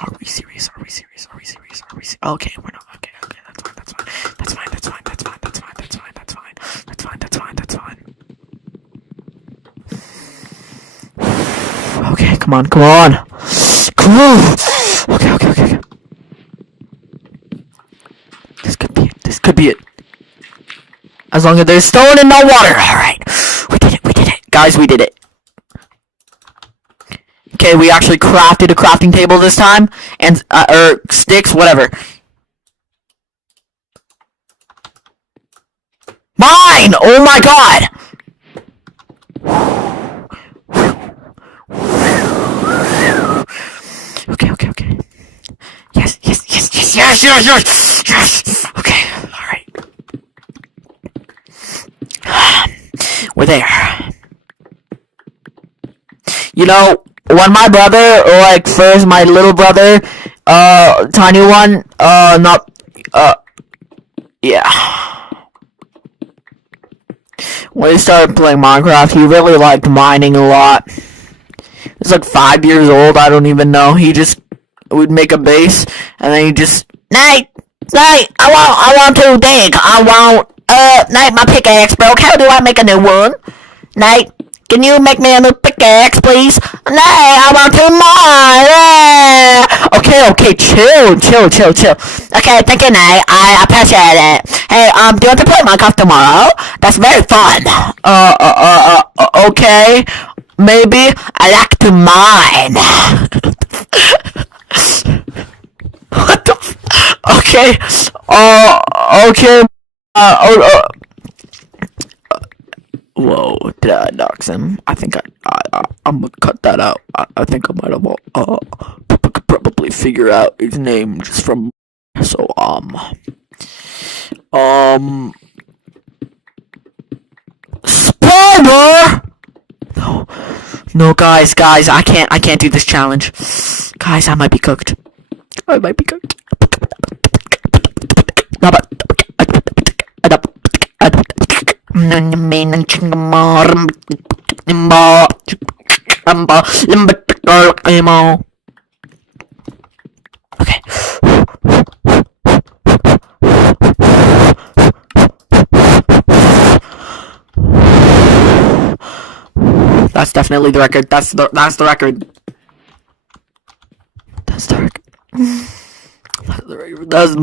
Are we serious? Are we serious? Are we serious? Are we serious? Okay, we're not. Okay, that's fine. That's fine. That's fine. That's fine. That's fine. That's fine. That's fine. That's fine. That's fine. That's fine. Okay, come on. Come on. Okay. This could be it. This could be it. As long as there's stone and no water. Alright. We did it. We did it. Guys, we did it. Okay, we actually crafted a crafting table this time. And, or sticks, whatever. Mine! Oh my god! Okay. Yes! Okay, alright. We're there. You know, when my brother, or like first my little brother, tiny one, yeah. When he started playing Minecraft, he really liked mining a lot. He was like 5 years old, I don't even know. He just would make a base, and then he just, Nate, I want to dig. Nate, my pickaxe broke. How do I make a new one? Nate, can you make me a new pickaxe, please? Nate, I want to mine. Yeah. Okay, chill. Okay, thank you, Nate. I appreciate it. Hey, do you want to play Minecraft tomorrow? That's very fun. Okay. Maybe I like to mine. What the okay. Okay. Whoa, did I dox him? I think I'm gonna cut that out. I think I might have could probably figure out his name just from so Spider! No, guys, I can't do this challenge. Guys, I might be cooked. Okay. That's definitely the record. That's the record. That's the record. That's